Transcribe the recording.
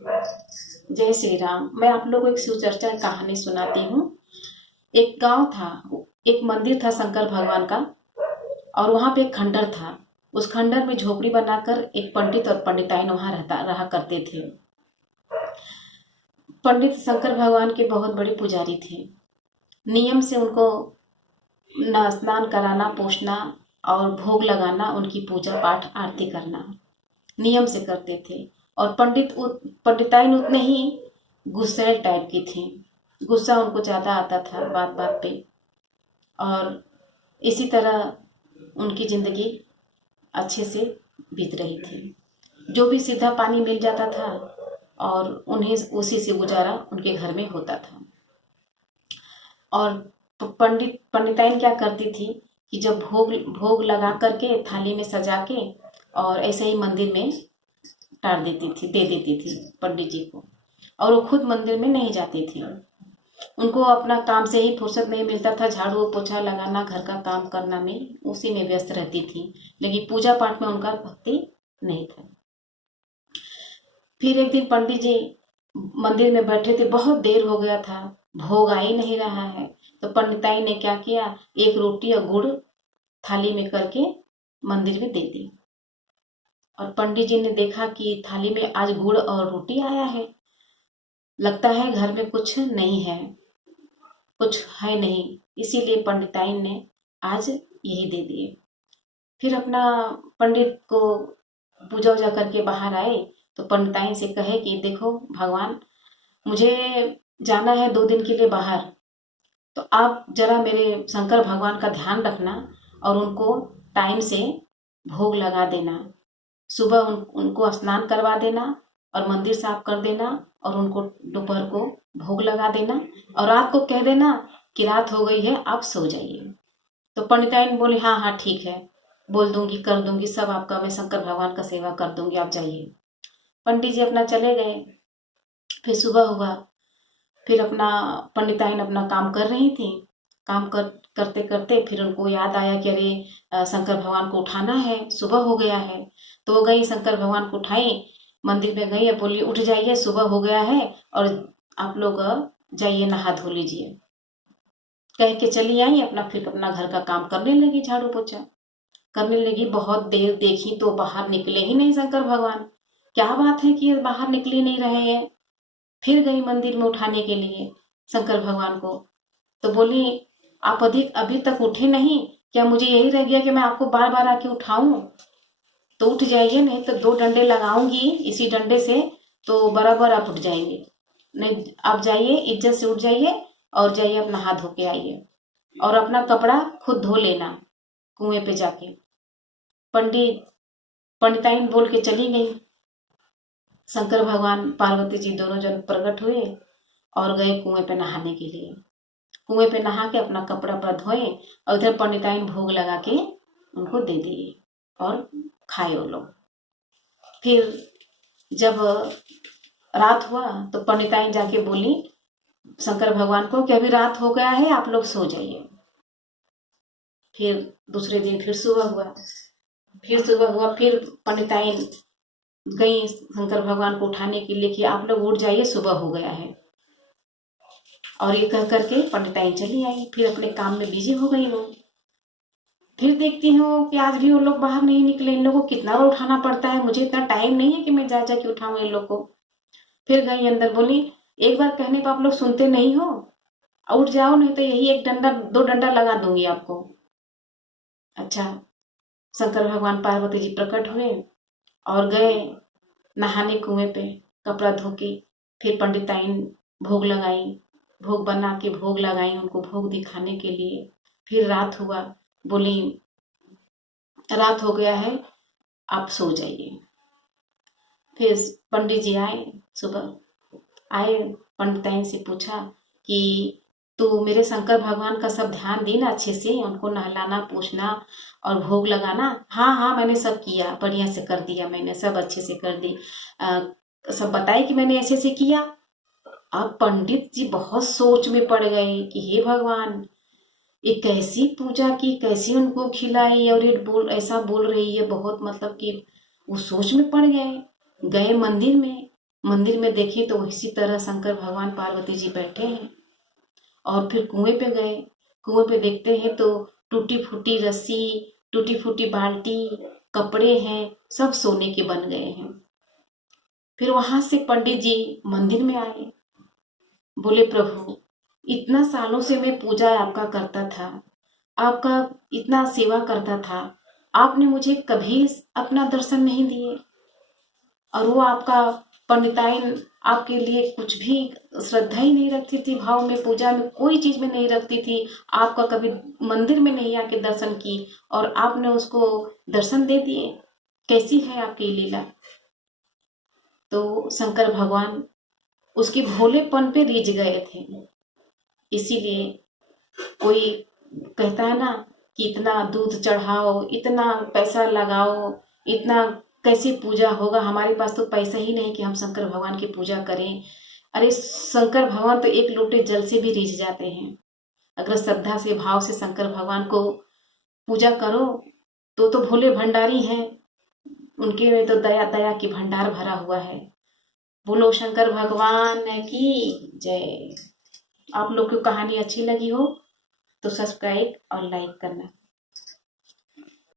जय श्री राम। मैं आप लोगों को एक सुचर्चा कहानी सुनाती हूँ। एक गांव था, एक मंदिर था शंकर भगवान का, और वहां पे एक खंडर था। उस खंडर में झोपड़ी बनाकर एक पंडित और पंडिताइन वहां रहता रहा करते थे। पंडित शंकर भगवान के बहुत बड़े पुजारी थे। नियम से उनको स्नान कराना, पोछना और भोग लगाना, उनकी पूजा पाठ आरती करना नियम से करते थे। और पंडिताइन उतने ही गुस्सैल टाइप की थी। गुस्सा उनको ज़्यादा आता था बात बात पे। और इसी तरह उनकी ज़िंदगी अच्छे से बीत रही थी। जो भी सीधा पानी मिल जाता था और उन्हें उसी से गुजारा उनके घर में होता था। और पंडिताइन क्या करती थी कि जब भोग भोग लगा करके थाली में सजा के और ऐसे ही मंदिर में टार देती थी, दे देती थी पंडित जी को। और वो खुद मंदिर में नहीं जाती थी। उनको अपना काम से ही फुर्सत नहीं मिलता था। झाड़ू पोछा लगाना, घर का काम करना में उसी में व्यस्त रहती थी, लेकिन पूजा पाठ में उनका भक्ति नहीं था। फिर एक दिन पंडित जी मंदिर में बैठे थे, बहुत देर हो गया था, भोग आ ही नहीं रहा है। तो पंडिताई ने क्या किया, एक रोटी और गुड़ थाली में करके मंदिर में दे दी। और पंडित जी ने देखा कि थाली में आज गुड़ और रोटी आया है। लगता है घर में कुछ नहीं है, कुछ है नहीं, इसीलिए पंडिताइन ने आज यही दे दिए। फिर अपना पंडित को पूजा वूजा करके बाहर आए तो पंडिताइन से कहे कि देखो भगवान, मुझे जाना है 2 दिन के लिए बाहर, तो आप जरा मेरे शंकर भगवान का ध्यान रखना और उनको टाइम से भोग लगा देना। सुबह उनको स्नान करवा देना और मंदिर साफ कर देना और उनको दोपहर को भोग लगा देना। और रात को कह देना कि रात हो गई है, आप सो जाइए। तो पंडिताइन बोले हाँ हाँ ठीक है, बोल दूंगी, कर दूंगी, सब आपका मैं शंकर भगवान का सेवा कर दूंगी, आप जाइए। पंडित जी अपना चले गए। फिर सुबह हुआ। फिर अपना पंडिताइन अपना काम कर रही थी। काम करते करते फिर उनको याद आया कि अरे शंकर भगवान को उठाना है, सुबह हो गया है। तो वो गई, शंकर भगवान को उठाई, मंदिर में गई और बोली उठ जाइए, सुबह हो गया है और आप लोग जाइए नहा धो लीजिए। कह के चली आई अपना। फिर अपना घर का काम करने लगी, झाड़ू पोछा करने लगी। बहुत देर देखी तो बाहर निकले ही नहीं शंकर भगवान। क्या बात है कि बाहर निकल ही नहीं रहे हैं। फिर गई मंदिर में उठाने के लिए शंकर भगवान को। तो बोली आप अधिक अभी तक उठे नहीं क्या? मुझे यही रह गया कि मैं आपको बार बार आके उठाऊं? तो उठ जाइए, नहीं तो 2 डंडे लगाऊंगी इसी डंडे से, तो बराबर आप उठ जाएंगे। नहीं, आप जाइए, इज्जत से उठ जाइए और जाइए अपना हाथ धो के आइए और अपना कपड़ा खुद धो लेना कुएं पे जाके। पंडित पंडिताइन बोल के चली गई। शंकर भगवान पार्वती जी दोनों जन प्रकट हुए और गए कुएं पे नहाने के लिए। कुएं पे नहा के अपना कपड़ा पर धोए और इधर पंडिताइन भोग लगा के उनको दे दिए और खाए वो लोग। फिर जब रात हुआ तो पंडिताइन जाके बोली शंकर भगवान को कि अभी रात हो गया है, आप लोग सो जाइए। फिर दूसरे दिन फिर सुबह हुआ। फिर पंडिताइन गई शंकर भगवान को उठाने के लिए कि आप लोग उठ जाइए, सुबह हो गया है। और ये कह करके पंडिताइन चली आई। फिर अपने काम में बिजी हो गई वो। फिर देखती हूँ कि आज भी वो लोग बाहर नहीं निकले। इन लोगों को कितना बार उठाना पड़ता है, मुझे इतना टाइम नहीं है कि मैं जा के उठाऊं इन लोग को। फिर गई अंदर, बोली एक बार कहने पर आप लोग सुनते नहीं हो, उठ जाओ, नहीं तो यही 1 डंडा 2 डंडा लगा दूंगी आपको। अच्छा, शंकर भगवान पार्वती जी प्रकट हुए और गए नहाने कुएं पे कपड़ा धो के। फिर पंडिताइन भोग लगाई, भोग बना के भोग लगाई उनको भोग दिखाने के लिए। फिर रात हुआ। बोली रात हो गया है, आप सो जाइए। फिर पंडित जी आए, सुबह आए, पंडिताइन से पूछा कि तू मेरे शंकर भगवान का सब ध्यान दी ना अच्छे से, उनको नहलाना पूछना और भोग लगाना? हाँ हाँ मैंने सब किया, बढ़िया से कर दिया, मैंने सब अच्छे से कर दी। सब बताए कि मैंने ऐसे से किया। अब पंडित जी बहुत सोच में पड़ गए कि हे भगवान, ये कैसी पूजा की, कैसी उनको खिलाई और ये ऐसा बोल रही है, बहुत मतलब कि वो सोच में पड़ गए। गए मंदिर में मंदिर में देखी तो इसी तरह शंकर भगवान पार्वती जी बैठे हैं। और फिर कुएं पे गए, कुएं पे देखते हैं तो टूटी फूटी रस्सी, टूटी फूटी बाल्टी, कपड़े हैं, सब सोने के बन गए हैं। फिर वहां से पंडित जी मंदिर में आए, बोले प्रभु इतना सालों से मैं पूजा आपका करता था, आपका इतना सेवा करता था, आपने मुझे कभी अपना दर्शन नहीं दिए। और वो आपका पंडिताइन आपके लिए कुछ भी श्रद्धा ही नहीं रखती थी, भाव में पूजा में कोई चीज में नहीं रखती थी, आपका कभी मंदिर में नहीं आके दर्शन की और आपने उसको दर्शन दे दिए, कैसी है आपकी लीला। तो शंकर भगवान उसके भोलेपन पे रिझ गए थे। इसीलिए कोई कहता है ना कि इतना दूध चढ़ाओ, इतना पैसा लगाओ, इतना कैसी पूजा होगा, हमारे पास तो पैसा ही नहीं कि हम शंकर भगवान की पूजा करें। अरे शंकर भगवान तो एक लोटे जल से भी रिझ जाते हैं। अगर श्रद्धा से भाव से शंकर भगवान को पूजा करो तो भोले भंडारी हैं, उनके में तो दया दया की भंडार भरा हुआ है। बोलो शंकर भगवान की जय। आप लोग को कहानी अच्छी लगी हो तो सब्सक्राइब और लाइक करना।